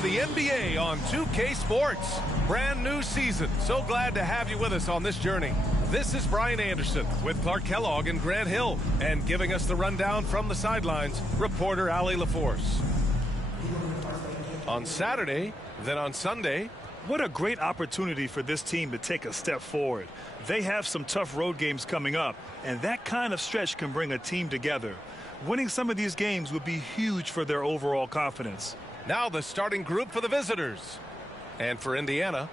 to the NBA on 2K Sports. Brand new season. So glad to have you with us on this journey. This is Brian Anderson with Clark Kellogg and Grant Hill. And giving us the rundown from the sidelines, reporter Allie LaForce. On Saturday, then on Sunday. What a great opportunity for this team to take a step forward. They have some tough road games coming up, and that kind of stretch can bring a team together. Winning some of these games would be huge for their overall confidence. Now the starting group for the visitors. And for Indiana,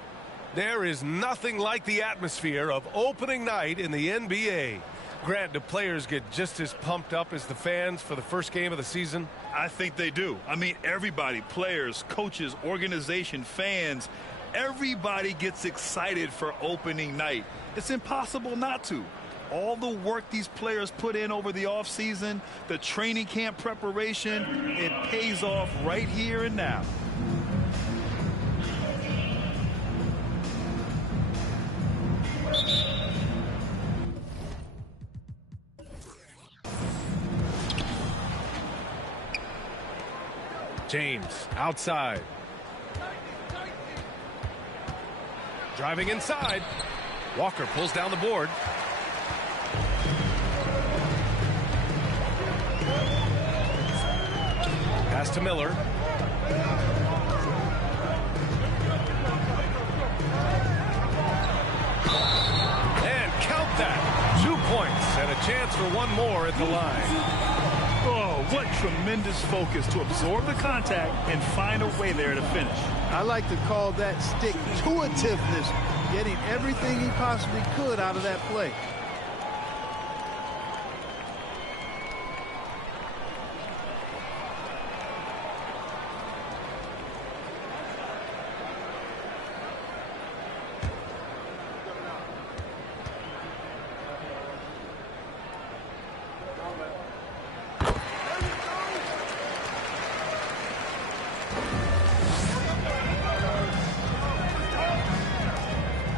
there is nothing like the atmosphere of opening night in the NBA. Grant, do players get just as pumped up as the fans for the first game of the season? I think they do. I mean, everybody, players, coaches, organization, fans, everybody gets excited for opening night. It's impossible not to. All the work these players put in over the offseason, the training camp preparation, it pays off right here and now. James outside. Driving inside. Walker pulls down the board. Pass to Miller. And count that. 2 points and a chance for one more at the line. Oh, what tremendous focus to absorb the contact and find a way there to finish. I like to call that stick-to-itiveness, getting everything he possibly could out of that play.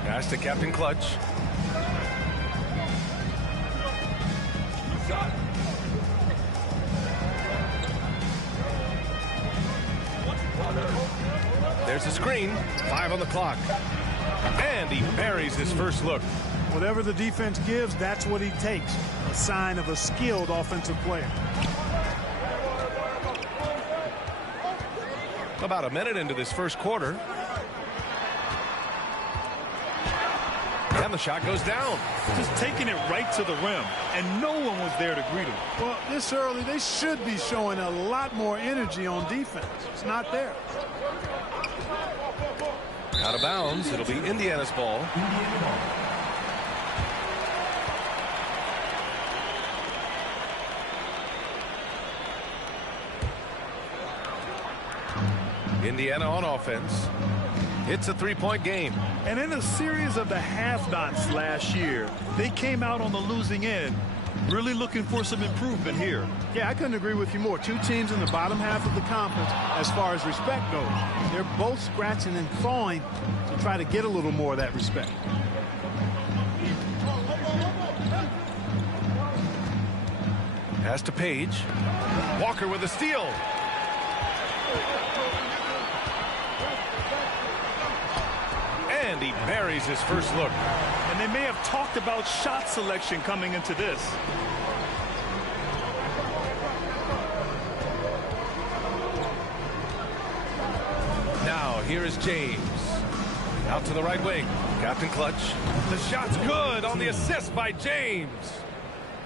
Pass to Captain Clutch. There's a screen. 5 on the clock. And he buries his first look. Whatever the defense gives, that's what he takes. A sign of a skilled offensive player. About a minute into this first quarter. And the shot goes down. Just taking it right to the rim, and no one was there to greet him. Well, this early, they should be showing a lot more energy on defense. It's not there. Out of bounds. It'll be Indiana's ball. Indiana on offense. It's a three-point game. And in a series of the have-nots last year, they came out on the losing end, really looking for some improvement here. Yeah, I couldn't agree with you more. Two teams in the bottom half of the conference as far as respect goes. They're both scratching and clawing to try to get a little more of that respect. Pass to Page. Walker with a steal. And he buries his first look. And they may have talked about shot selection coming into this. Now here is James. Out to the right wing. Captain Clutch. The shot's good on the assist by James.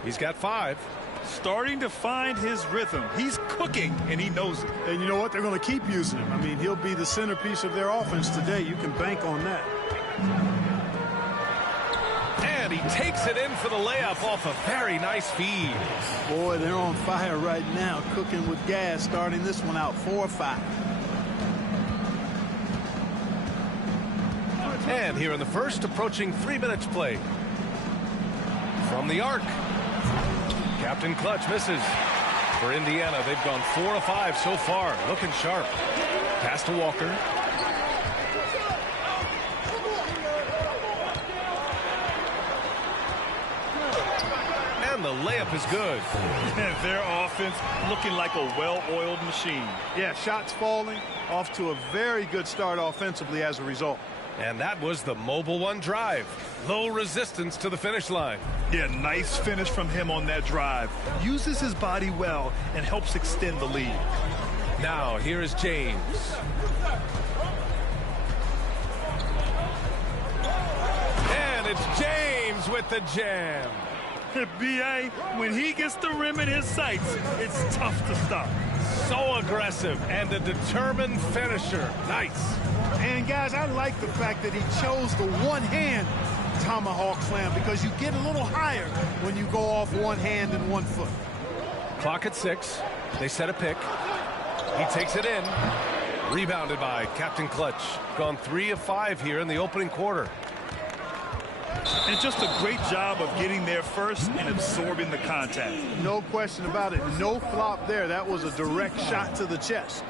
He's got 5. Starting to find his rhythm. He's cooking, and he knows it. And you know what? They're going to keep using him. I mean, he'll be the centerpiece of their offense today. You can bank on that. And he takes it in for the layup off a very nice feed. Boy, they're on fire right now, cooking with gas, starting this one out 4-5. And here in the first, approaching 3 minutes play. From the arc. Captain Clutch misses. For Indiana, they've gone 4 of 5 so far. Looking sharp. Pass to Walker. And and the layup is good. Their offense looking like a well-oiled machine. Yeah, shots falling, off to a very good start offensively as a result. And that was the Mobile One drive. Low resistance to the finish line. Yeah, nice finish from him on that drive. Uses his body well and helps extend the lead. Now, here is James. And it's James with the jam. B.A., when he gets the rim in his sights, it's tough to stop. So aggressive and a determined finisher. Nice. And, guys, I like the fact that he chose the one-hand tomahawk slam because you get a little higher when you go off one hand and 1 foot. Clock at 6. They set a pick. He takes it in. Rebounded by Captain Clutch. Gone 3 of 5 here in the opening quarter. And just a great job of getting there first and absorbing the contact. No question about it. No flop there. That was a direct shot to the chest.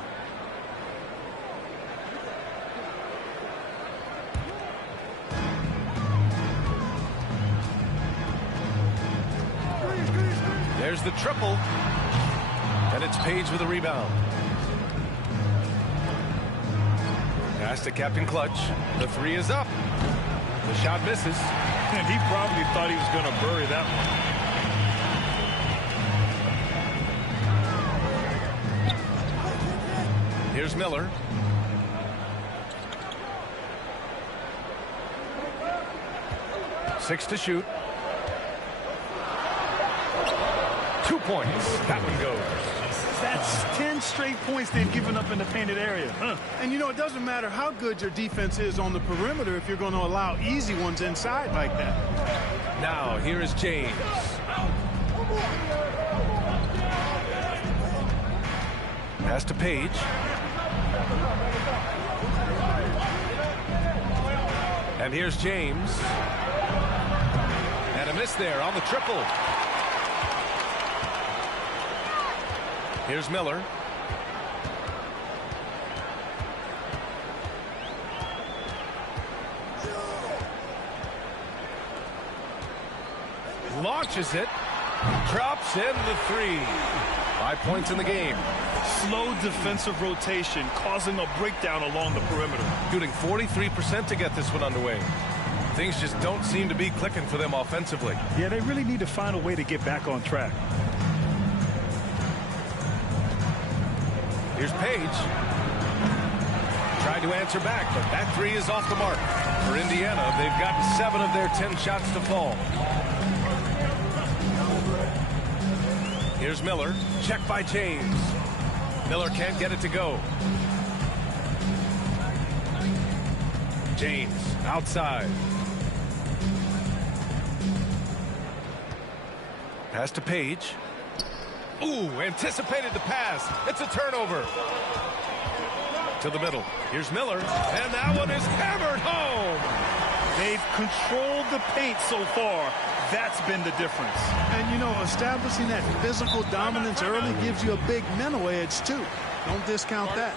There's the triple. And it's Page with a rebound. Pass to Captain Clutch. The 3 is up. The shot misses. And he probably thought he was going to bury that one. Here's Miller. Six to shoot. 2 points. That one goes. That's 10 straight points they've given up in the painted area. And, you know, it doesn't matter how good your defense is on the perimeter if you're going to allow easy ones inside like that. Now, here is James. Pass to Page. And here's James. And a miss there on the triple. Here's Miller. Launches it. Drops in the 3. 5 points in the game. Slow defensive rotation causing a breakdown along the perimeter. Shooting 43% to get this one underway. Things just don't seem to be clicking for them offensively. Yeah, they really need to find a way to get back on track. Here's Page. Tried to answer back, but that 3 is off the mark. For Indiana, they've gotten 7 of their 10 shots to fall. Here's Miller. Check by James. Miller can't get it to go. James outside. Pass to Page. Ooh, anticipated the pass. It's a turnover. To the middle. Here's Miller. And that one is hammered home. They've controlled the paint so far. That's been the difference. And, you know, establishing that physical dominance early gives you a big mental edge, too. Don't discount that.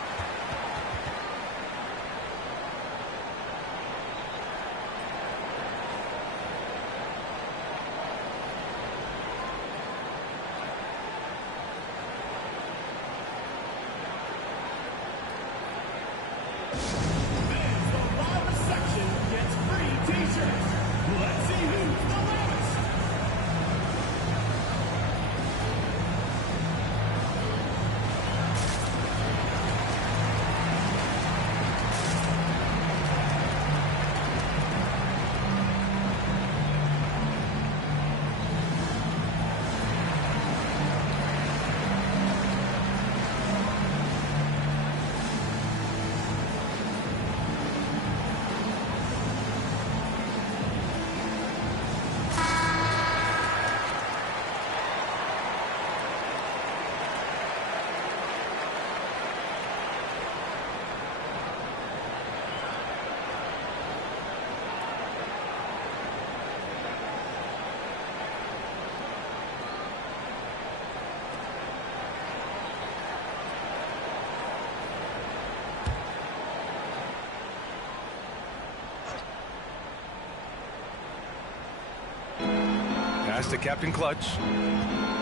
Pass to Captain Clutch.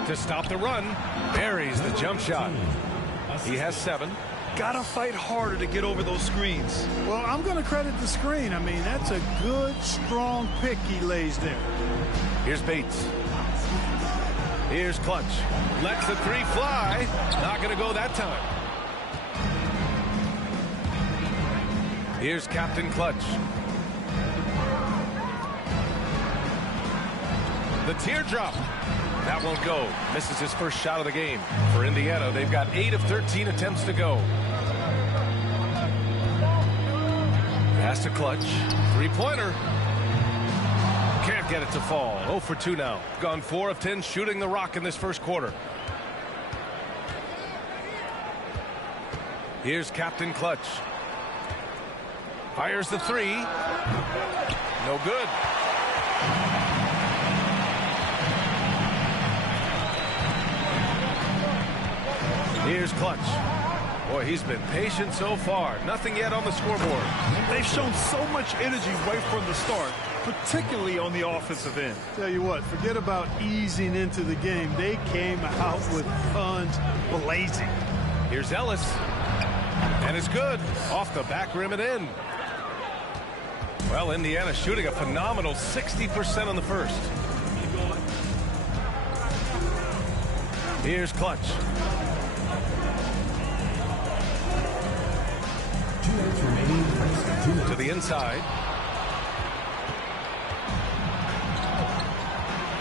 To stop the run. Buries the jump shot. He has 7. Gotta fight harder to get over those screens. Well, I'm going to credit the screen. I mean, that's a good, strong pick he lays there. Here's Bates. Here's Clutch. Lets the 3 fly. Not going to go that time. Here's Captain Clutch. The teardrop. That won't go. Misses his first shot of the game. For Indiana, they've got 8 of 13 attempts to go. Pass to Clutch. 3-pointer. Can't get it to fall. 0 for 2 now. Gone 4 of 10 shooting the rock in this first quarter. Here's Captain Clutch. Fires the 3. No good. Here's Clutch. Boy, he's been patient so far. Nothing yet on the scoreboard. They've shown so much energy right from the start, particularly on the offensive end. Tell you what, forget about easing into the game. They came out with guns blazing. Here's Ellis. And it's good. Off the back rim and in. Well, Indiana shooting a phenomenal 60% on the first. Here's Clutch. To the inside.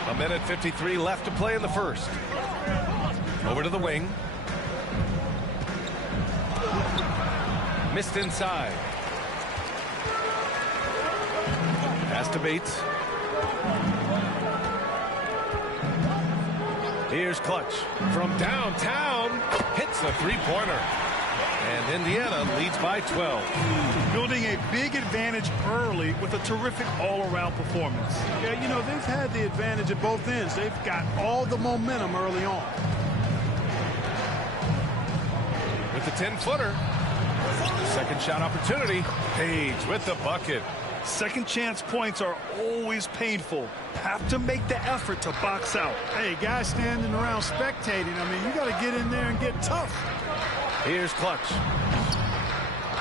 1:53 left to play in the first. Over to the wing. Missed inside. Pass to Bates. Here's Clutch. From downtown. Hits a 3-pointer. And Indiana leads by 12. Building a big advantage early with a terrific all-around performance. Yeah, you know, they've had the advantage at both ends. They've got all the momentum early on. With the 10-footer. Second shot opportunity. Page with the bucket. Second chance points are always painful. Have to make the effort to box out. Hey, guys standing around spectating. I mean, you got to get in there and get tough. Here's Clutch.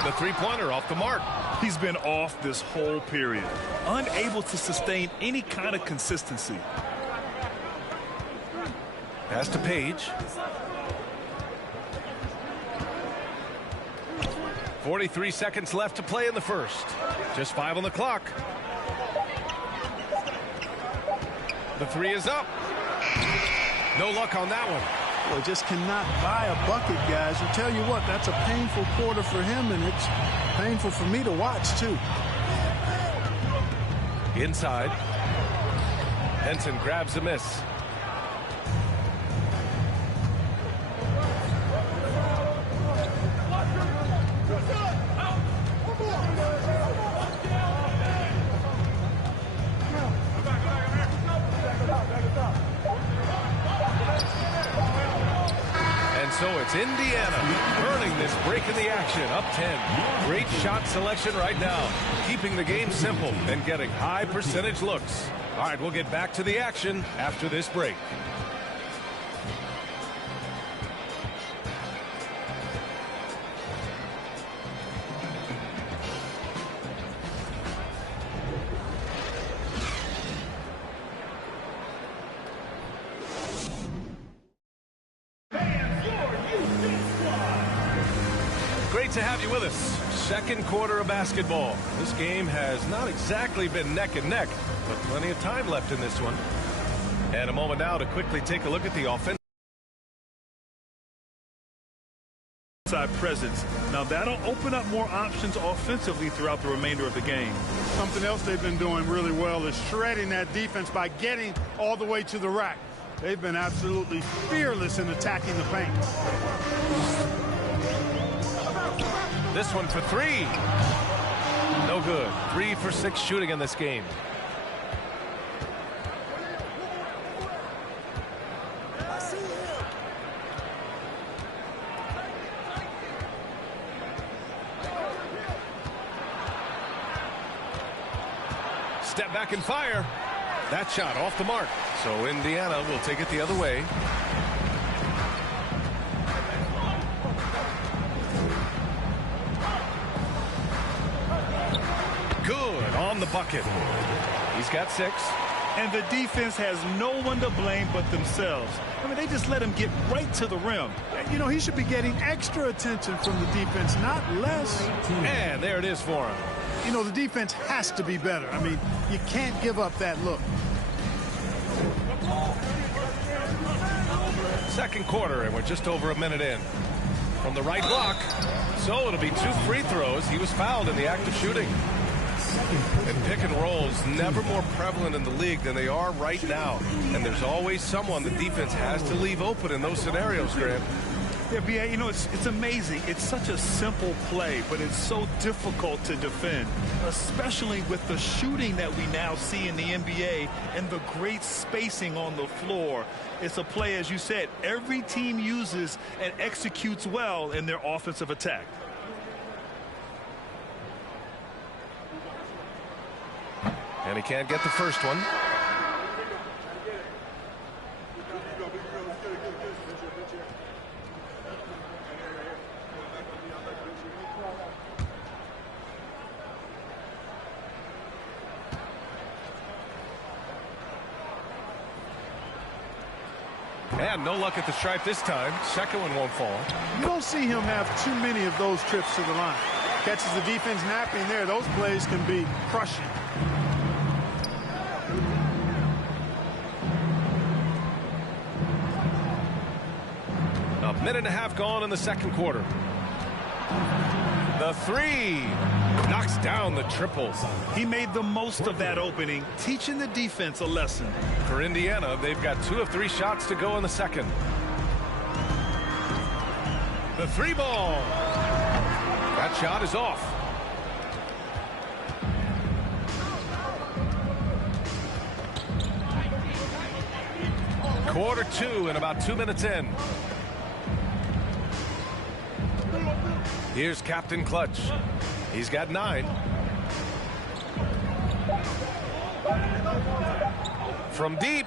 The 3-pointer off the mark. He's been off this whole period. Unable to sustain any kind of consistency. Pass to Page. 43 seconds left to play in the first. Just 5 on the clock. The 3 is up. No luck on that one. Well, just cannot buy a bucket, guys. I tell you what, that's a painful quarter for him, and it's painful for me to watch, too. Inside. Henson grabs the miss. So it's Indiana earning this break in the action, up 10. Great shot selection right now, keeping the game simple and getting high percentage looks. All right, we'll get back to the action after this break. To have you with us. Second quarter of basketball. This game has not exactly been neck and neck, but plenty of time left in this one. And a moment now to quickly take a look at the offense. Presence. Now that'll open up more options offensively throughout the remainder of the game. Something else they've been doing really well is shredding that defense by getting all the way to the rack. They've been absolutely fearless in attacking the paint. This one for 3. No good. 3 for 6 shooting in this game. Step back and fire. That shot off the mark. So Indiana will take it the other way. Good on the bucket. He's got 6. And the defense has no one to blame but themselves. I mean, they just let him get right to the rim. You know, he should be getting extra attention from the defense, not less. And there it is for him. You know, the defense has to be better. I mean, you can't give up that look. Second quarter, and we're just over a minute in. From the right block. So it'll be 2 free throws. He was fouled in the act of shooting. And pick and rolls never more prevalent in the league than they are right now. And there's always someone the defense has to leave open in those scenarios, Grant. Yeah, B.A., you know, it's amazing. It's such a simple play, but it's so difficult to defend, especially with the shooting that we now see in the NBA and the great spacing on the floor. It's a play, as you said, every team uses and executes well in their offensive attack. And he can't get the first one. And no luck at the stripe this time. Second one won't fall. You don't see him have too many of those trips to the line. Catches the defense napping there. Those plays can be crushing. A minute and a half gone in the second quarter. The 3 knocks down the triple. He made the most of that opening, teaching the defense a lesson. For Indiana, they've got 2 of 3 shots to go in the second. The 3 ball. That shot is off. Quarter 2 and about 2 minutes in. Here's Captain Clutch. He's got 9. From deep.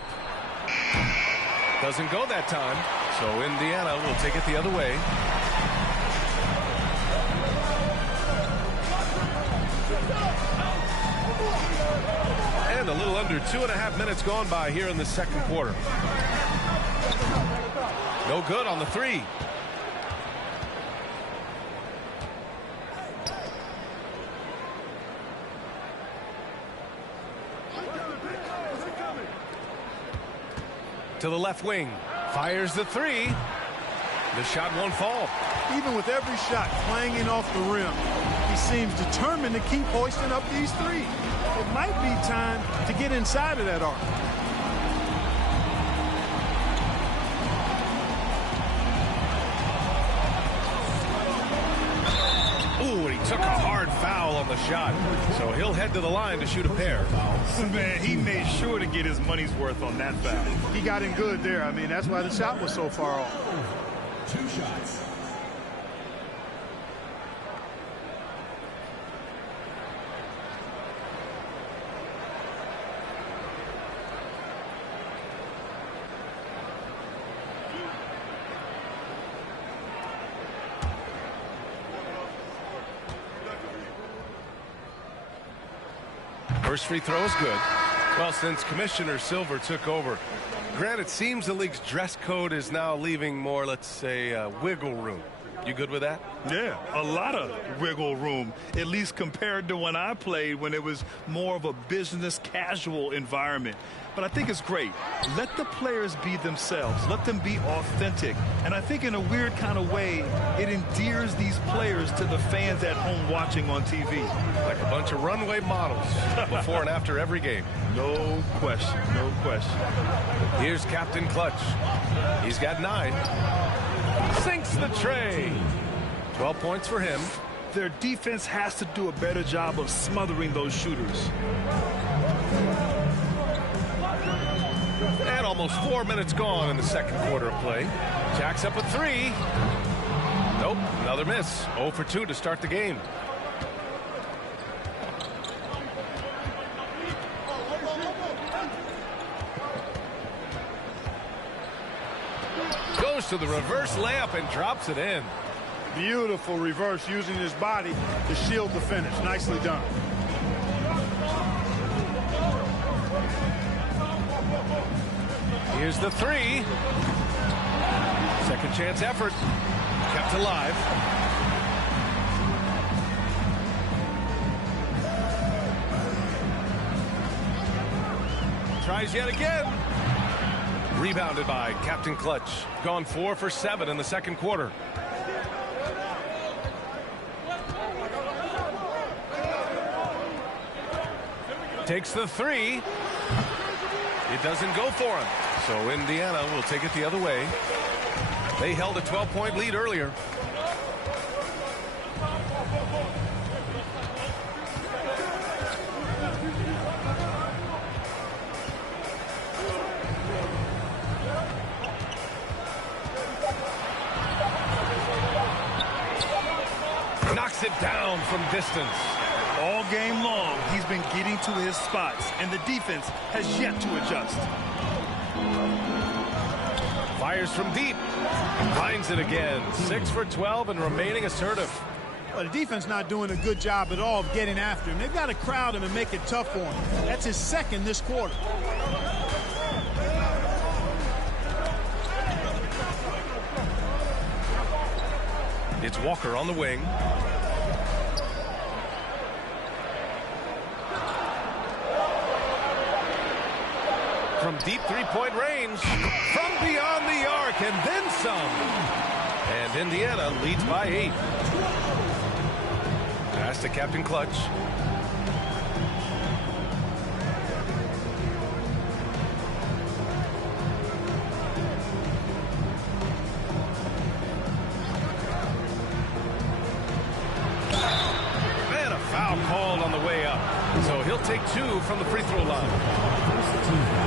Doesn't go that time. So Indiana will take it the other way. And a little under 2.5 minutes gone by here in the second quarter. No good on the 3. To the left wing. Fires the 3. The shot won't fall. Even with every shot clanging off the rim, he seems determined to keep hoisting up these 3. It might be time to get inside of that arc. Ooh, and he took a hard foul on the shot. So he'll head to the line to shoot a pair. Man, he made sure to get his money's worth on that foul. He got in good there. I mean, that's why the shot was so far off. 2 shots. First free throw is good. Well, since Commissioner Silver took over, Grant, it seems the league's dress code is now leaving more, let's say, wiggle room. You good with that? Yeah, a lot of wiggle room, at least compared to when I played, when it was more of a business casual environment. But I think it's great. Let the players be themselves. Let them be authentic. And I think in a weird kind of way, it endears these players to the fans at home watching on TV. Like a bunch of runway models before and after every game. No question, no question. Here's Captain Clutch. He's got 9. Sinks the tray. 12 points for him. Their defense has to do a better job of smothering those shooters. And almost 4 minutes gone in the second quarter of play. Jacks up a 3. Nope, another miss. 0 for 2 to start the game. goes to the reverse layup and drops it in. Beautiful reverse, using his body to shield the finish. Nicely done. Here's the three. Second chance effort. Kept alive. Tries yet again. Rebounded by Captain Clutch. Gone 4 for 7 in the second quarter. Takes the three. It doesn't go for him. So Indiana will take it the other way. They held a 12-point lead earlier. Knocks it down from distance. All game long, he's been getting to his spots, and the defense has yet to adjust. Fires from deep. Finds it again. 6 for 12 and remaining assertive. Well, the defense not doing a good job at all of getting after him. They've got to crowd him and make it tough for him. That's his second this quarter. It's Walker on the wing. From deep three-point range. From beyond the arc and then some. And Indiana leads by 8. Pass to Captain Clutch. Man, a foul called on the way up. So he'll take 2 from the free throw line.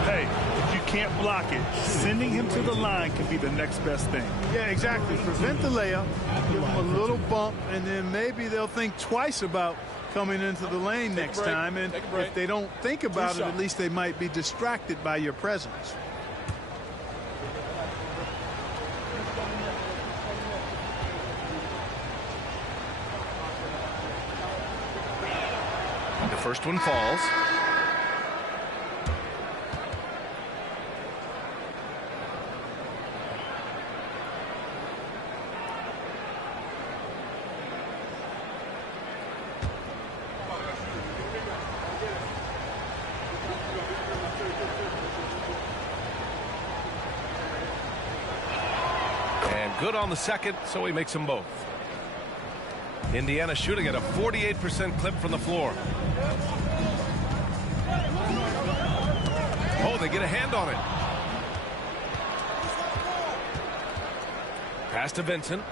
Hey, if you can't block it, sending him to the line can be the next best thing. Yeah, exactly. Prevent the layup, give them a little bump, and then maybe they'll think twice about coming into the lane next time. And if they don't think about it, at least they might be distracted by your presence. The first one falls. Good on the second, so he makes them both. Indiana shooting at a 48% clip from the floor. Oh, they get a hand on it. Pass to Vincent.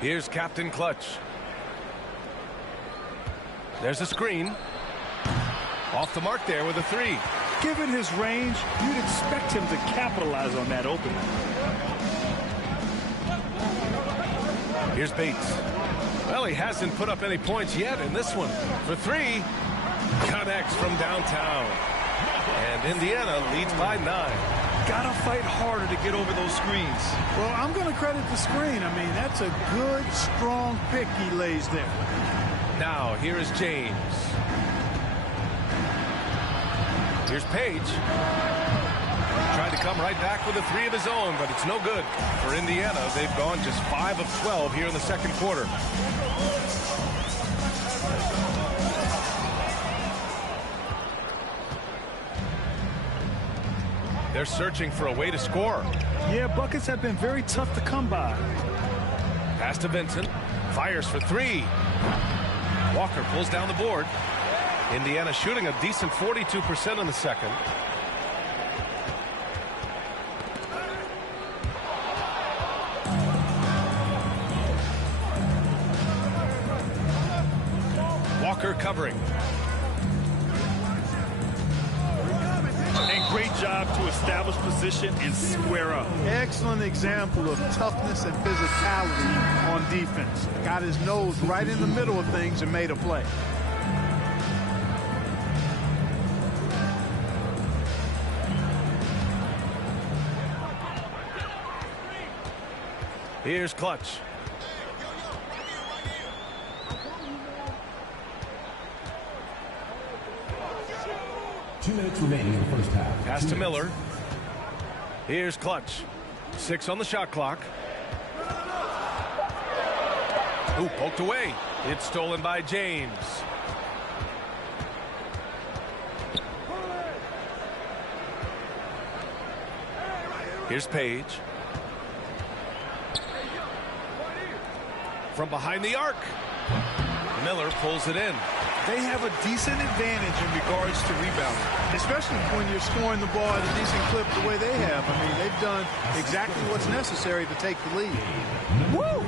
Here's Captain Clutch. There's a screen. Off the mark there with a 3. Given his range, you'd expect him to capitalize on that opening. Here's Bates. Well, he hasn't put up any points yet in this one. For 3, connects from downtown. And Indiana leads by 9. Gotta fight harder to get over those screens. Well, I'm going to credit the screen. I mean, that's a good, strong pick he lays there. Now, here is James. Here's Page. Tried to come right back with a 3 of his own, but it's no good. For Indiana, they've gone just 5 of 12 here in the second quarter. They're searching for a way to score. Yeah, buckets have been very tough to come by. Pass to Vincent. Fires for 3. Walker pulls down the board. Indiana shooting a decent 42% in the second. Walker covering. And great job to establish position and square up. Excellent example of toughness and physicality on defense. Got his nose right in the middle of things and made a play. Here's Clutch. 2 minutes remaining in the first half. Pass to Miller. Here's Clutch. 6 on the shot clock. Ooh, poked away. It's stolen by James. Here's Page. From behind the arc. Miller pulls it in. They have a decent advantage in regards to rebounding. Especially when you're scoring the ball at a decent clip the way they have. I mean, they've done exactly what's necessary to take the lead. Woo!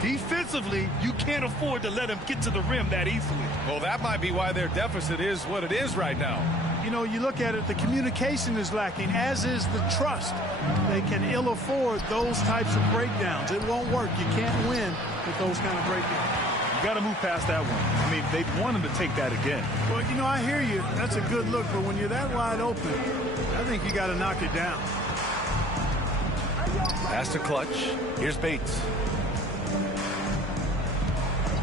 Defensively, you can't afford to let them get to the rim that easily. Well, that might be why their deficit is what it is right now. You know, you look at it, the communication is lacking, as is the trust. They can ill afford those types of breakdowns. It won't work. You can't win with those kind of breakdowns. You got to move past that one. I mean, they want him to take that again. Well, you know, I hear you. That's a good look, but when you're that wide open, I think you got to knock it down. Pass to Clutch. Here's Bates.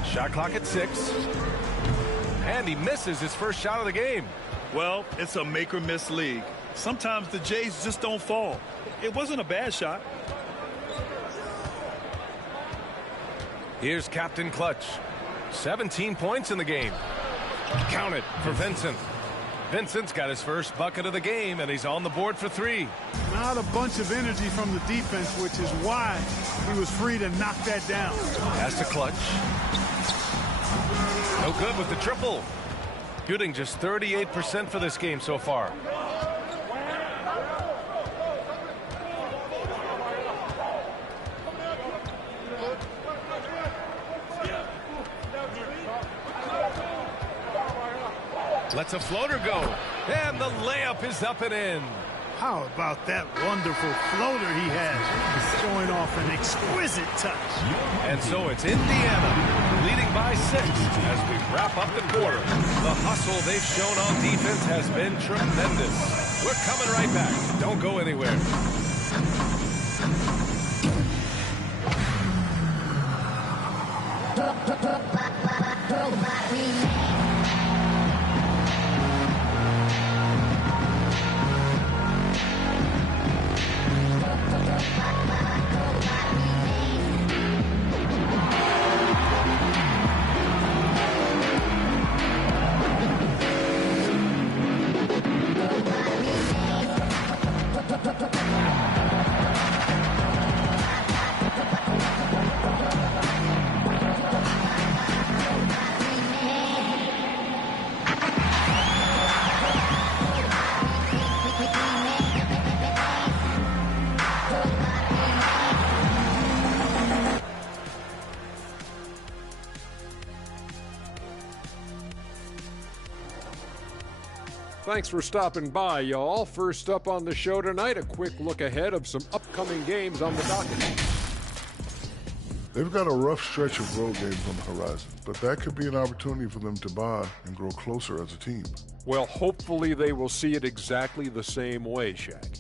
Shot clock at 6. And he misses his first shot of the game. Well, it's a make or miss league. Sometimes the Jays just don't fall. It wasn't a bad shot. Here's Captain Clutch. 17 points in the game. Count it for Vincent. Vincent's got his first bucket of the game, and he's on the board for 3. Not a bunch of energy from the defense, which is why he was free to knock that down. Pass to Clutch. No good with the triple. Shooting just 38% for this game so far. Lets a floater go. And the layup is up and in. How about that wonderful floater he has, showing off an exquisite touch. And so it's Indiana leading by 6 as we wrap up the quarter. The hustle they've shown on defense has been tremendous. We're coming right back. Don't go anywhere. Thanks for stopping by, y'all. First up on the show tonight, a quick look ahead of some upcoming games on the docket. They've got a rough stretch of road games on the horizon, but that could be an opportunity for them to bond and grow closer as a team. Well, hopefully they will see it exactly the same way, Shaq.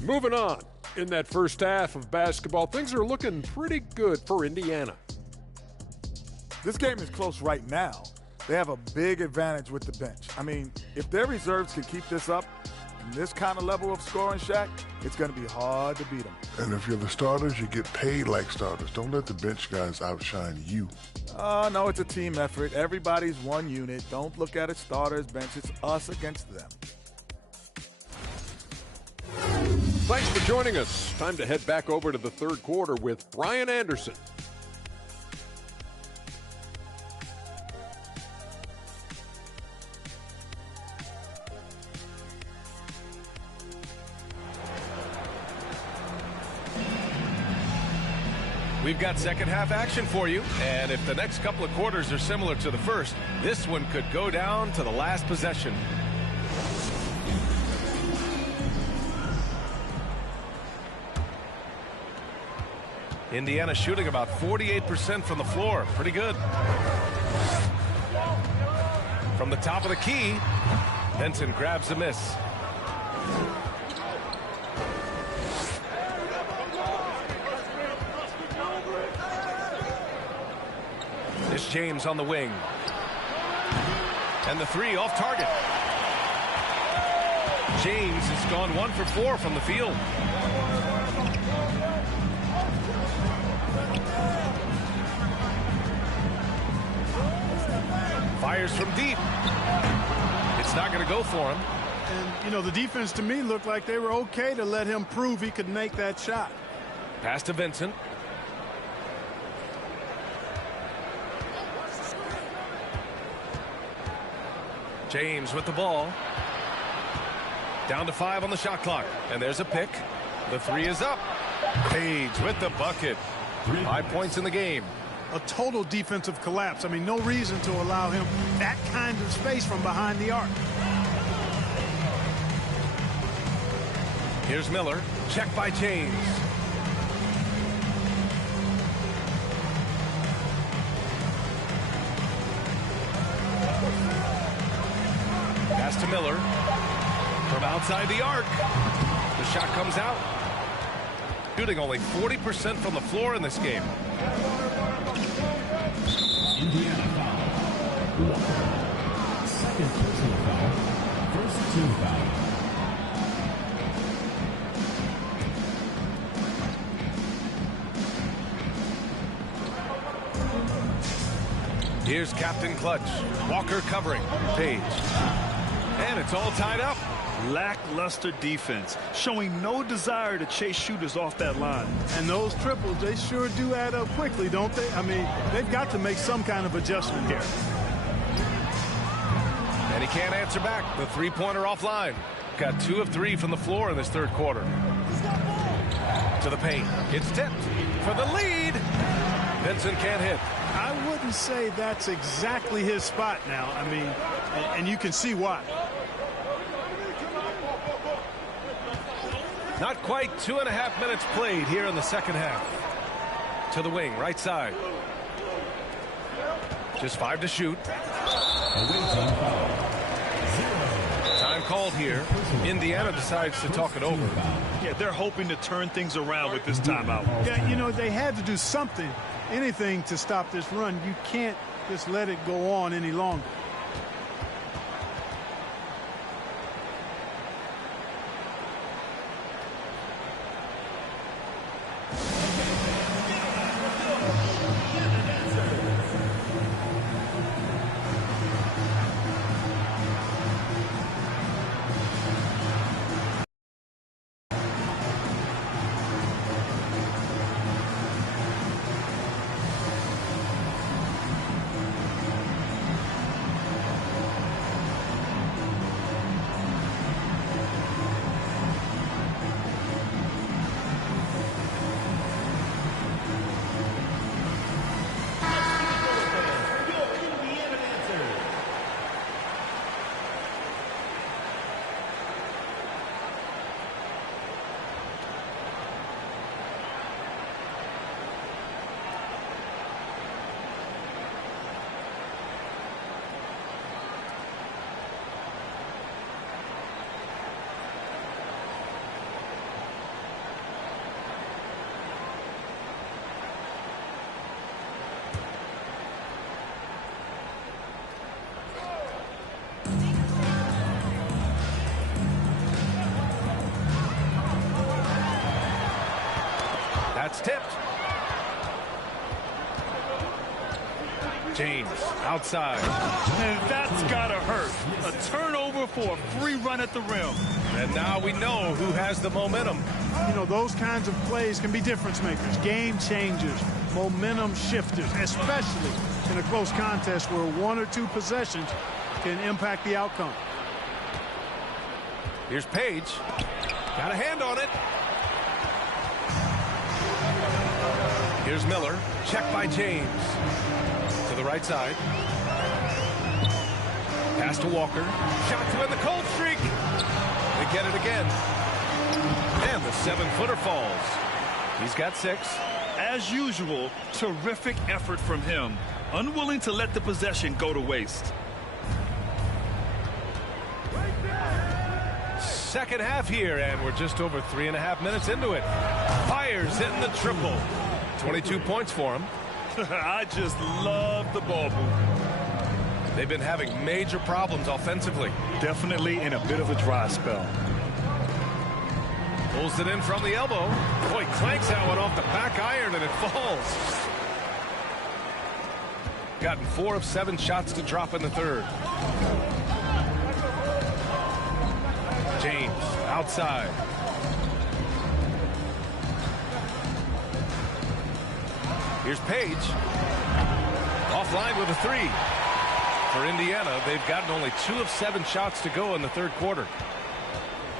Moving on. In that first half of basketball, things are looking pretty good for Indiana. This game is close right now. They have a big advantage with the bench. I mean, if their reserves can keep this up, and this kind of level of scoring, Shaq, it's going to be hard to beat them. And if you're the starters, you get paid like starters. Don't let the bench guys outshine you. No, it's a team effort. Everybody's one unit. Don't look at it starters, bench. It's us against them. Thanks for joining us. Time to head back over to the third quarter with Brian Anderson. We've got second half action for you, and if the next couple of quarters are similar to the first, this one could go down to the last possession. Indiana shooting about 48% from the floor. Pretty good. From the top of the key, Benson grabs the miss. It's James on the wing. And the three off target. James has gone 1 for 4 from the field. Fires from deep. It's not going to go for him. And, you know, the defense to me looked like they were okay to let him prove he could make that shot. Pass to Vincent. James with the ball. Down to 5 on the shot clock. And there's a pick. The three is up. Page with the bucket. 5 points in the game. A total defensive collapse. I mean, no reason to allow him that kind of space from behind the arc. Here's Miller. Check by James. Pass to Miller. From outside the arc. The shot comes out. Shooting only 40% from the floor in this game. Indiana foul. 1. Second personal foul. First team foul. Here's Captain Clutch. Walker covering. Page. And it's all tied up. Lackluster defense, showing no desire to chase shooters off that line. And those triples, they sure do add up quickly, don't they? I mean, they've got to make some kind of adjustment here. And he can't answer back. The three-pointer offline. Got 2 of 3 from the floor in this third quarter. To the paint. It's tipped for the lead. Vincent can't hit. I wouldn't say that's exactly his spot now. I mean, and you can see why. Not quite 2.5 minutes played here in the second half. To the wing, right side. Just 5 to shoot. Time called here. Indiana decides to talk it over. Yeah, they're hoping to turn things around with this timeout. Yeah, you know, they had to do something, anything to stop this run. You can't just let it go on any longer. That's tipped. James outside. And that's gotta hurt. A turnover for a free run at the rim. And now we know who has the momentum. You know, those kinds of plays can be difference makers, game changers, momentum shifters, especially in a close contest where 1 or 2 possessions can impact the outcome. Here's Page. Got a hand on it. Here's Miller. Check by James. To the right side. Pass to Walker. Shot to end the cold streak. They get it again. And the 7-footer falls. He's got 6. As usual, terrific effort from him. Unwilling to let the possession go to waste. Second half here, and we're just over 3.5 minutes into it. Fires hitting the triple. 22 points for him. I just love the ball movement. They've been having major problems offensively. Definitely in a bit of a dry spell. Pulls it in from the elbow. Boy, clanks that one off the back iron and it falls. Gotten 4 of 7 shots to drop in the third. James outside. Here's Page. Offline with a 3. For Indiana, they've gotten only 2 of 7 shots to go in the third quarter.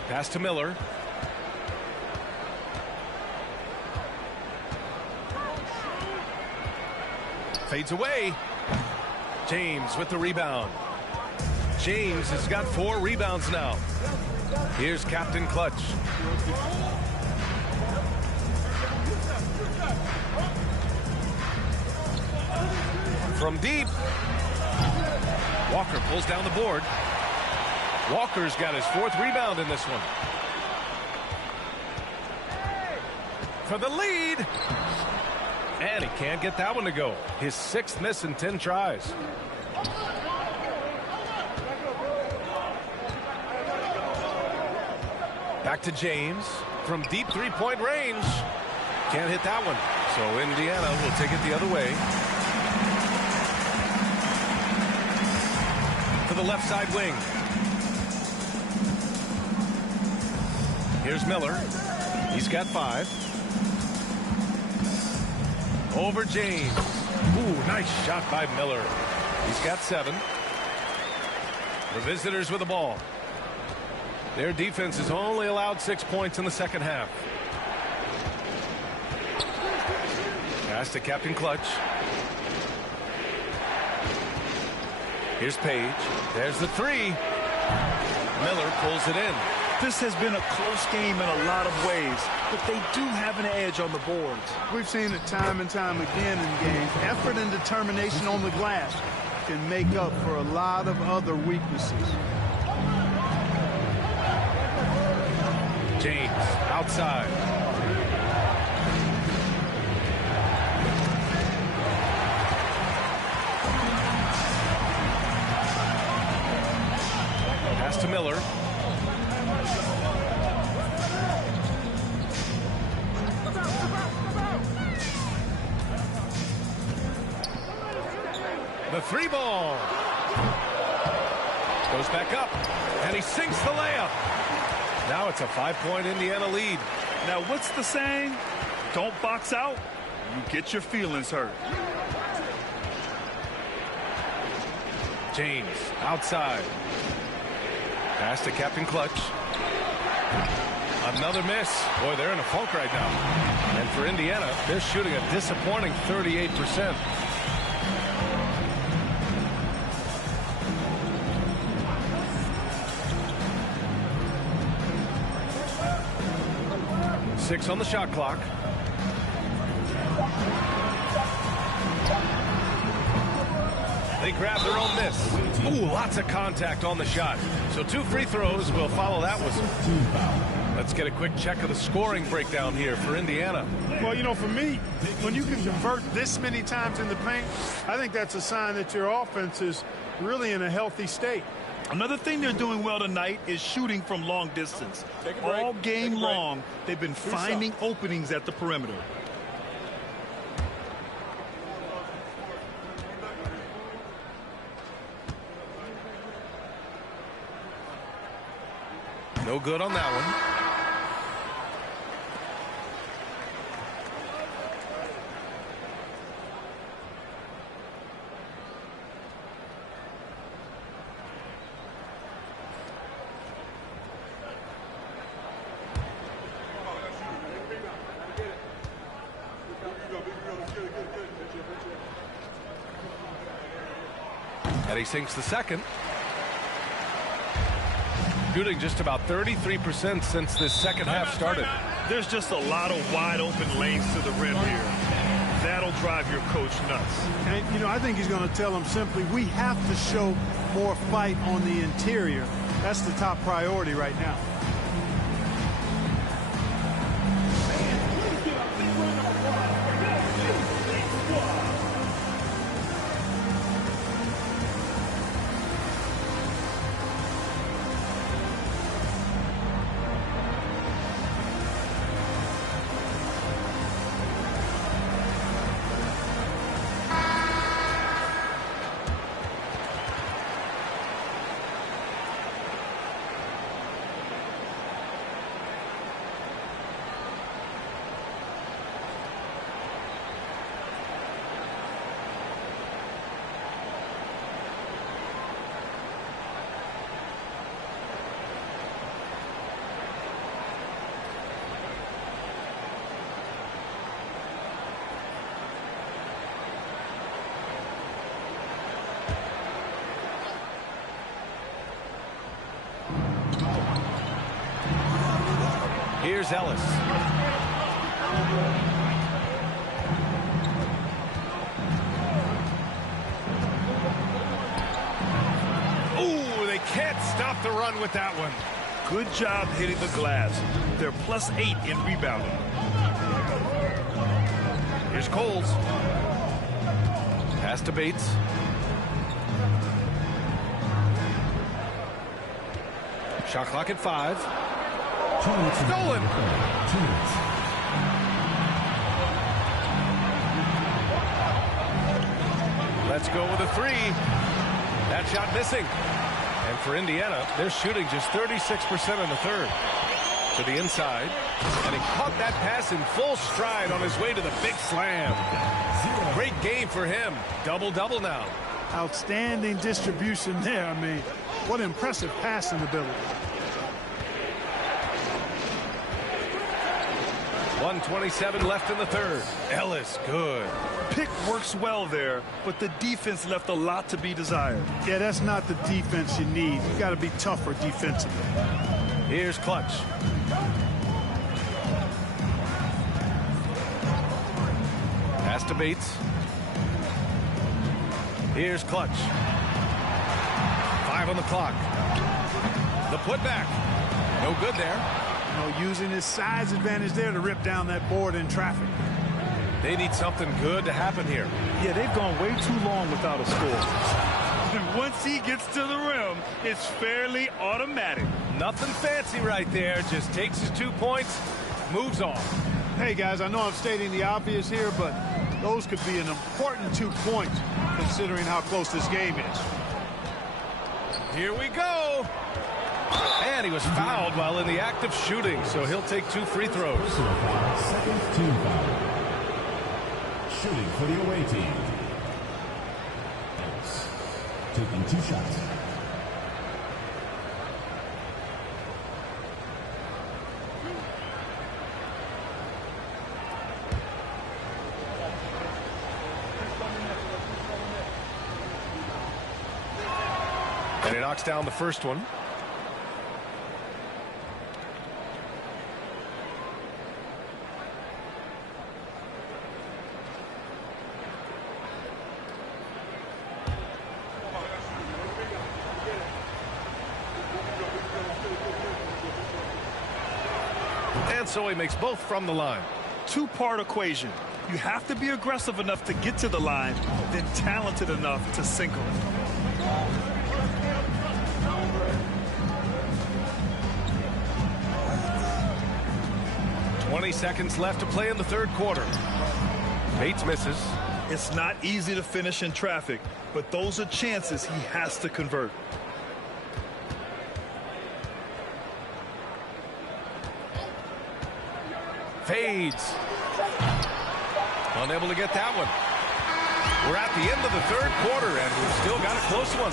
Pass to Miller. Fades away. James with the rebound. James has got 4 rebounds now. Here's Captain Clutch. From deep. Walker pulls down the board. Walker's got his 4th rebound in this one. For the lead. And he can't get that one to go. His 6th miss in 10 tries. Back to James from deep 3-point range. Can't hit that one. So Indiana will take it the other way. To the left side wing. Here's Miller. He's got 5. Over James. Ooh, nice shot by Miller. He's got 7. The visitors with the ball. Their defense has only allowed 6 points in the second half. Pass to Captain Clutch. Here's Page. There's the 3. Miller pulls it in. This has been a close game in a lot of ways, but they do have an edge on the boards. We've seen it time and time again in games. Effort and determination on the glass can make up for a lot of other weaknesses. James outside. Pass to Miller. The 3 ball. Goes back up. And he sinks the layup. Now it's a 5-point Indiana lead. Now what's the saying? Don't box out. You get your feelings hurt. James outside. Pass to Captain Clutch. Another miss. Boy, they're in a funk right now. And for Indiana, they're shooting a disappointing 38%. Six on the shot clock. They grab their own miss. Ooh, lots of contact on the shot. So 2 free throws will follow that whistle. Let's get a quick check of the scoring breakdown here for Indiana. Well, you know, for me, when you can convert this many times in the paint, I think that's a sign that your offense is really in a healthy state. Another thing they're doing well tonight is shooting from long distance. All game long, they've been finding openings at the perimeter. No good on that one. And he sinks the second. Shooting just about 33% since this second half started. There's just a lot of wide open lanes to the rim here. That'll drive your coach nuts. And, you know, I think he's going to tell them simply, we have to show more fight on the interior. That's the top priority right now. Here's Ellis. Ooh, they can't stop the run with that one. Good job hitting the glass. They're +8 in rebounding. Here's Coles. Pass to Bates. Shot clock at 5. Stolen. 2 minutes. Let's go with a 3. That shot missing. And for Indiana, they're shooting just 36% in the third. To the inside. And he caught that pass in full stride on his way to the big slam. Great game for him. Double-double now. Outstanding distribution there. I mean, what impressive passing ability. 1:27 left in the third. Ellis, good. Pick works well there, but the defense left a lot to be desired. Yeah, that's not the defense you need. You got to be tougher defensively. Here's Clutch. Pass to Bates. Here's Clutch. 5 on the clock. The putback. No good there. Using his size advantage there to rip down that board in traffic. They need something good to happen here. Yeah, they've gone way too long without a score. And once he gets to the rim, it's fairly automatic. Nothing fancy right there. Just takes his 2 points, moves on. Hey, guys, I know I'm stating the obvious here, but those could be an important 2 points considering how close this game is. Here we go. And he was fouled while in the act of shooting, so he'll take 2 free throws. Second team foul. Shooting for the away team. Ellis taking 2 shots. And he knocks down the first one. And so he makes both from the line. 2-part equation. You have to be aggressive enough to get to the line, then talented enough to single it. Seconds left to play in the third quarter. Bates misses. It's not easy to finish in traffic, but those are chances he has to convert. Fades. Unable to get that one. We're at the end of the third quarter, and we've still got a close one.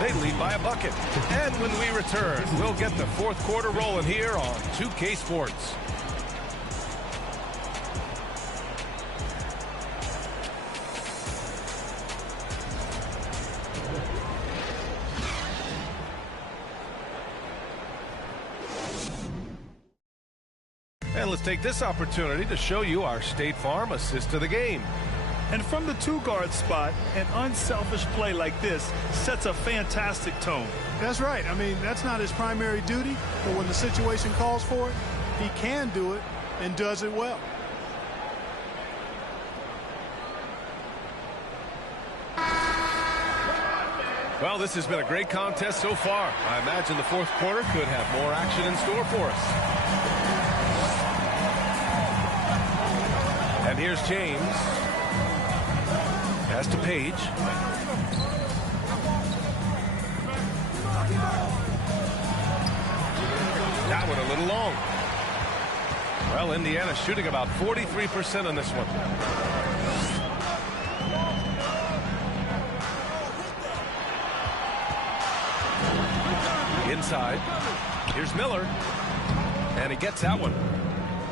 They lead by a bucket. And when we return, we'll get the fourth quarter rolling here on 2K Sports. And let's take this opportunity to show you our State Farm assist to the game. And from the 2-guard spot, an unselfish play like this sets a fantastic tone. That's right. I mean, that's not his primary duty, but when the situation calls for it, he can do it and does it well. Well, this has been a great contest so far. I imagine the fourth quarter could have more action in store for us. And here's James. Pass to Page. That one a little long. Well, Indiana shooting about 43% on this one. Inside. Here's Miller. And he gets that one.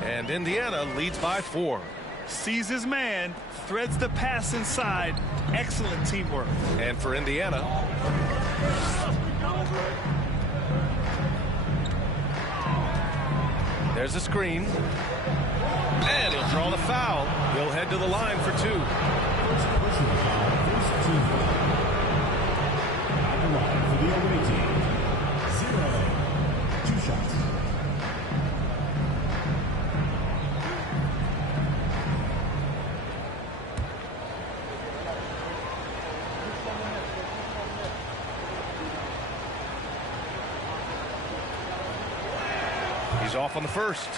And Indiana leads by 4. Sees his man, threads the pass inside. Excellent teamwork. And for Indiana, There's a screen. And he'll draw the foul. He'll head to the line for 2. First personal foul, first team foul. At the line for the away team. 0. 2 shots. He's off on the first.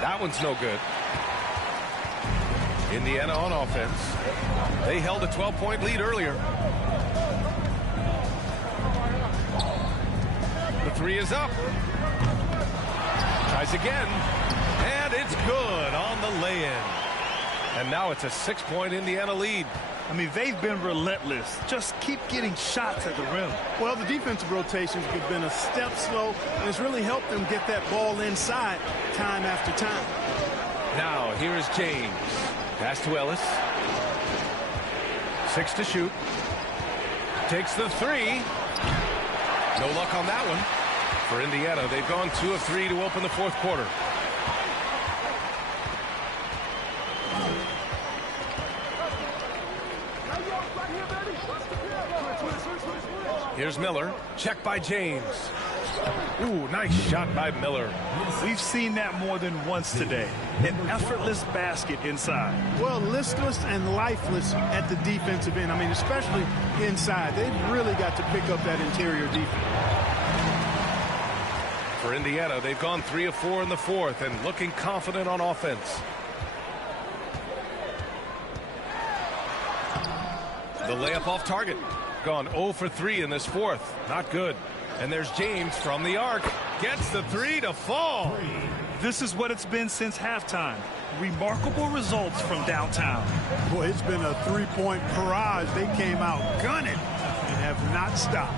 That one's no good. Indiana on offense. They held a 12-point lead earlier. The 3 is up. Tries again, and it's good on the lay-in. And now it's a 6-point Indiana lead. I mean, they've been relentless. Just keep getting shots at the rim. Well, the defensive rotations have been a step slow, and it's really helped them get that ball inside time after time. Now, here is James. Pass to Ellis. 6 to shoot. Takes the 3. No luck on that one. For Indiana, they've gone 2 of 3 to open the 4th quarter. Here's Miller. Check by James. Ooh, nice shot by Miller. We've seen that more than once today. An effortless basket inside. Well, listless and lifeless at the defensive end. I mean, especially inside. They've really got to pick up that interior defense. For Indiana, they've gone 3 of 4 in the 4th and looking confident on offense. The layup off target. Gone 0 for 3 in this 4th. Not good. And there's James from the arc. Gets the 3 to fall. This is what it's been since halftime. Remarkable results from downtown. Boy, it's been a 3-point barrage. They came out gunning and have not stopped.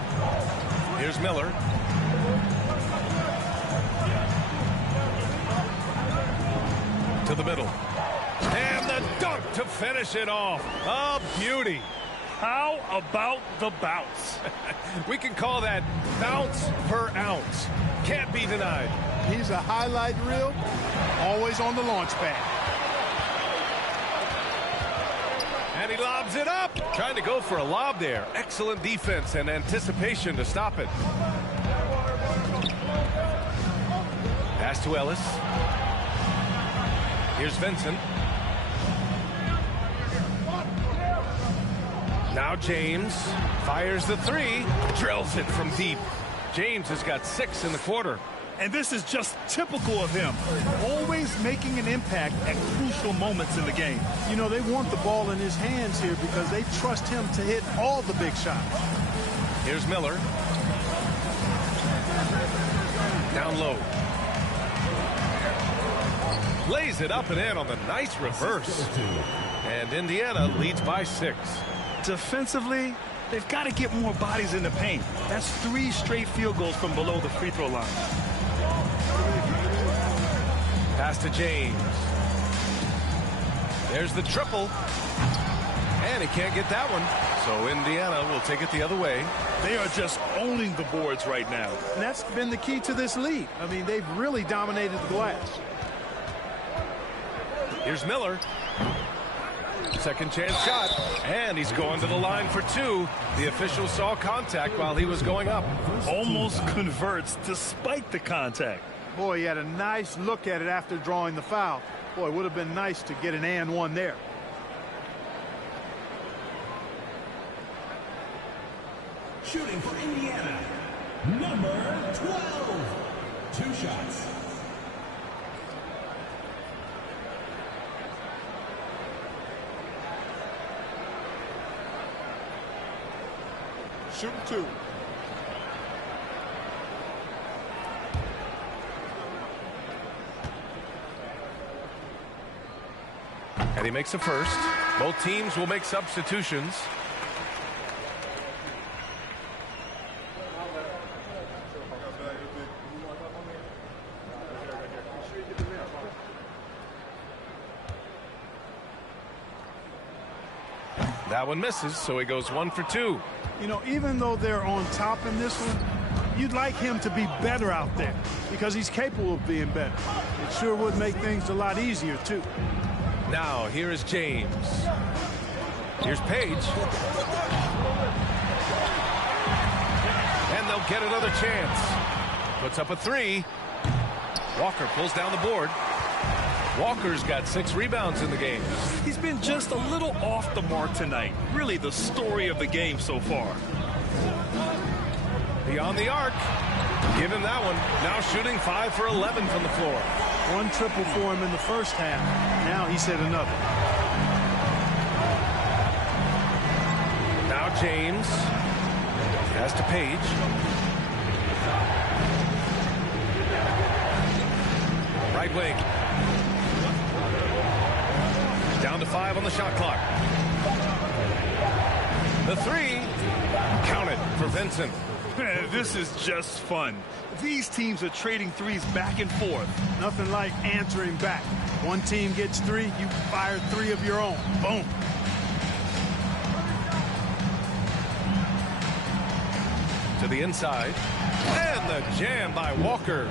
Here's Miller. To the middle. And the dunk to finish it off. A beauty. How about the bounce? We can call that bounce per ounce. Can't be denied. He's a highlight reel, always on the launch pad. And he lobs it up. Trying to go for a lob there. Excellent defense and anticipation to stop it. Pass to Ellis. Here's Vincent. Now James fires the 3, drills it from deep. James has got 6 in the quarter. And this is just typical of him. Always making an impact at crucial moments in the game. You know, they want the ball in his hands here because they trust him to hit all the big shots. Here's Miller. Down low. Lays it up and in on the nice reverse. And Indiana leads by 6. Defensively, they've got to get more bodies in the paint. That's 3 straight field goals from below the free throw line. Pass to James. There's the triple. And he can't get that one. So Indiana will take it the other way. They are just owning the boards right now. And that's been the key to this lead. I mean, they've really dominated the glass. Here's Miller. Second chance shot. And he's going to the line for 2. The official saw contact while he was going up. Almost converts despite the contact. Boy, he had a nice look at it after drawing the foul. Boy, it would have been nice to get an and one there. Shooting for Indiana, number 12. 2 shots. Shooting 2. And he makes a first. Both teams will make substitutions. That one misses, so he goes 1 for 2. You know, even though they're on top in this one, you'd like him to be better out there because he's capable of being better. It sure would make things a lot easier, too. Now, here is James. Here's Page. And they'll get another chance. Puts up a 3. Walker pulls down the board. Walker's got 6 rebounds in the game. He's been just a little off the mark tonight. Really the story of the game so far. Beyond the arc. Give him that one. Now shooting 5 for 11 from the floor. 1 triple for him in the first half. Now he's hit another. Now James. Pass to Page. Right wing. Down to 5 on the shot clock. The 3. Count it for Vincent. This is just fun. These teams are trading threes back and forth. Nothing like answering back. One team gets 3, you fire 3 of your own. Boom. To the inside. And the jam by Walker.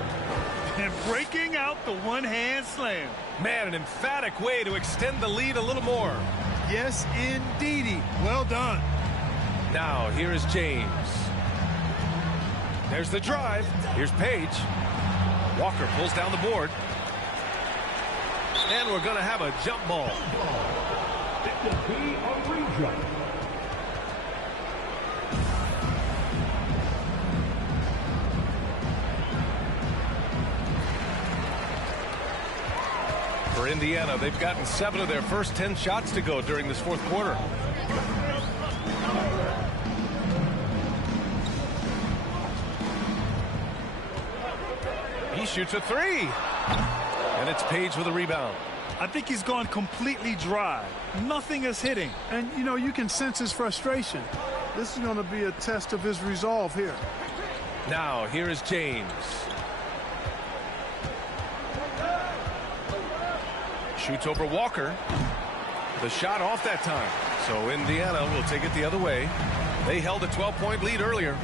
And breaking out the one-hand slam. Man, an emphatic way to extend the lead a little more. Yes, indeedy. Well done. Now, here is James. There's the drive. Here's Page. Walker pulls down the board. And we're going to have a jump ball. It will be a re-jump. For Indiana, they've gotten 7 of their first 10 shots to go during this fourth quarter. He shoots a 3. And it's Page with a rebound. I think he's gone completely dry. Nothing is hitting. And, you know, you can sense his frustration. This is going to be a test of his resolve here. Now, here is James. Shoots over Walker. The shot off that time. So Indiana will take it the other way. They held a 12-point lead earlier.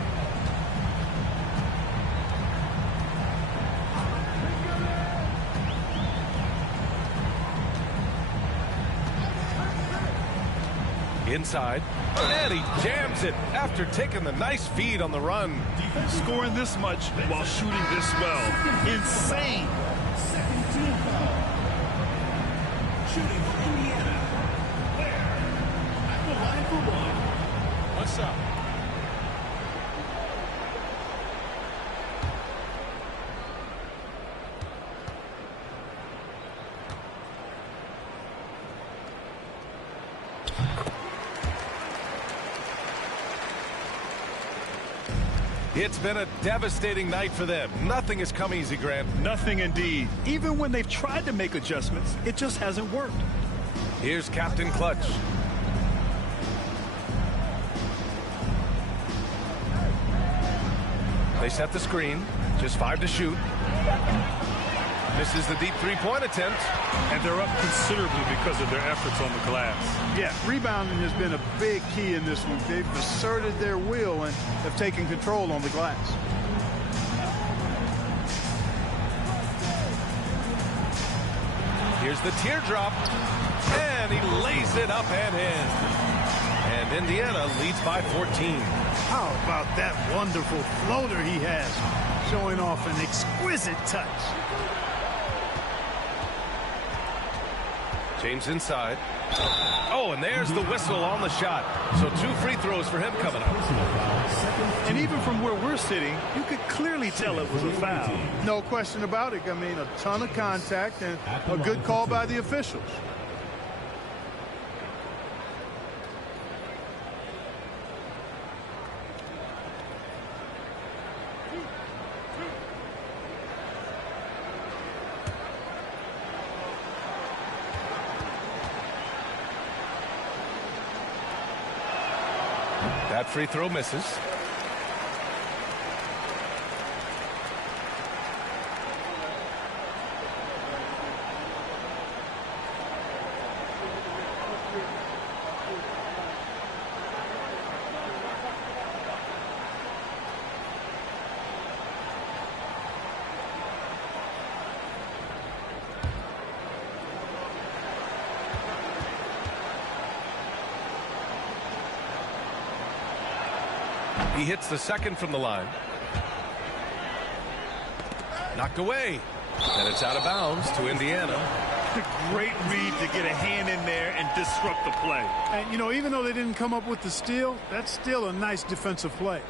Inside. And he jams it after taking the nice feed on the run. Scoring this much while shooting this well. Insane. Second team foul. Shooting for Indiana. Where? At the line for 1. What's up? It's been a devastating night for them. Nothing has come easy, Grant. Nothing indeed. Even when they've tried to make adjustments, it just hasn't worked. Here's Captain Clutch. They set the screen. Just 5 to shoot. Misses the deep 3-point attempt. And they're up considerably because of their efforts on the glass. Yeah, rebounding has been a big key in this one. They've asserted their will and have taken control on the glass. Here's the teardrop. And he lays it up and in. And Indiana leads by 14. How about that wonderful floater he has, showing off an exquisite touch. James inside. Oh, and there's the whistle on the shot. So 2 free throws for him coming up. And even from where we're sitting, you could clearly tell it was a foul. No question about it. I mean, a ton of contact and a good call by the officials. That free throw misses. He hits the second from the line. Knocked away. And it's out of bounds to Indiana. Great read to get a hand in there and disrupt the play. And, you know, even though they didn't come up with the steal, that's still a nice defensive play.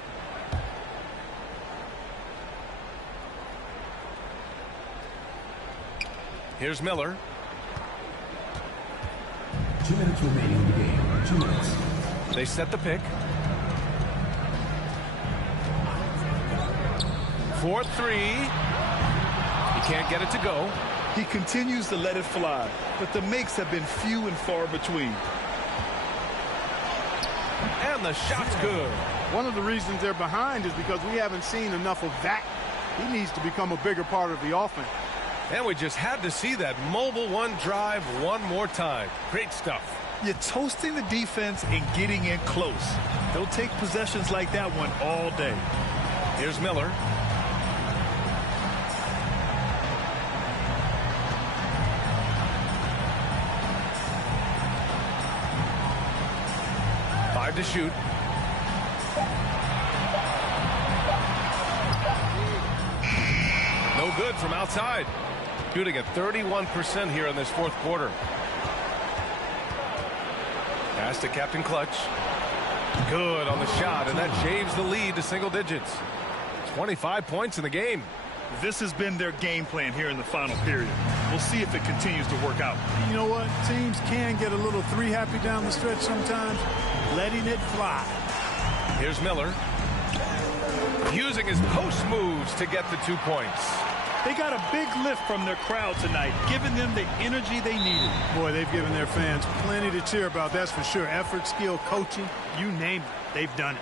Here's Miller. 2 minutes remaining in the game. 2 minutes. They set the pick. 4-3. He can't get it to go. He continues to let it fly, but the makes have been few and far between. And the shot's good. One of the reasons they're behind is because we haven't seen enough of that. He needs to become a bigger part of the offense. And we just had to see that mobile one drive one more time. Great stuff. You're toasting the defense and getting in close. They'll take possessions like that one all day. Here's Miller. To shoot. No good from outside. Shooting at 31% here in this fourth quarter. Pass to Captain Clutch. Good on the shot, and that shaves the lead to single digits. 25 points in the game. This has been their game plan here in the final period. We'll see if it continues to work out. You know what? Teams can get a little three happy down the stretch sometimes. Letting it fly. Here's Miller. Using his post moves to get the 2 points. They got a big lift from their crowd tonight, giving them the energy they needed. Boy, they've given their fans plenty to cheer about, that's for sure. Effort, skill, coaching, you name it, they've done it.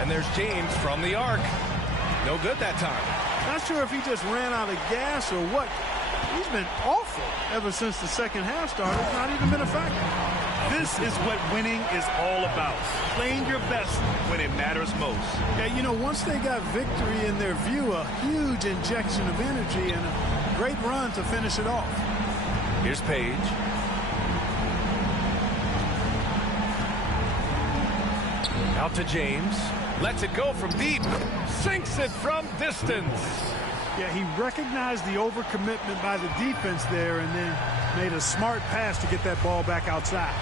And there's James from the arc. No good that time. Not sure if he just ran out of gas or what. He's been awful ever since the second half started. It's not even been a factor. This is what winning is all about. Playing your best when it matters most. Yeah, you know, once they got victory in their view, a huge injection of energy and a great run to finish it off. Here's Page. Out to James. Lets it go from deep. Sinks it from distance. Yeah, he recognized the overcommitment by the defense there and then made a smart pass to get that ball back outside.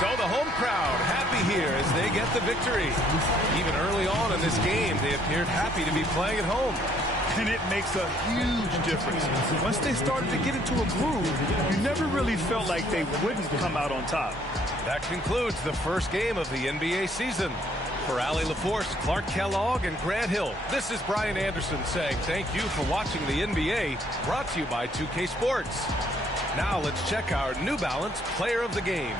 So the home crowd happy here as they get the victory. Even early on in this game, they appeared happy to be playing at home. And it makes a huge difference. Once they started to get into a groove, you never really felt like they wouldn't come out on top. That concludes the first game of the NBA season. For Allie LaForce, Clark Kellogg, and Grant Hill, this is Brian Anderson saying thank you for watching the NBA, brought to you by 2K Sports. Now let's check our New Balance Player of the Game.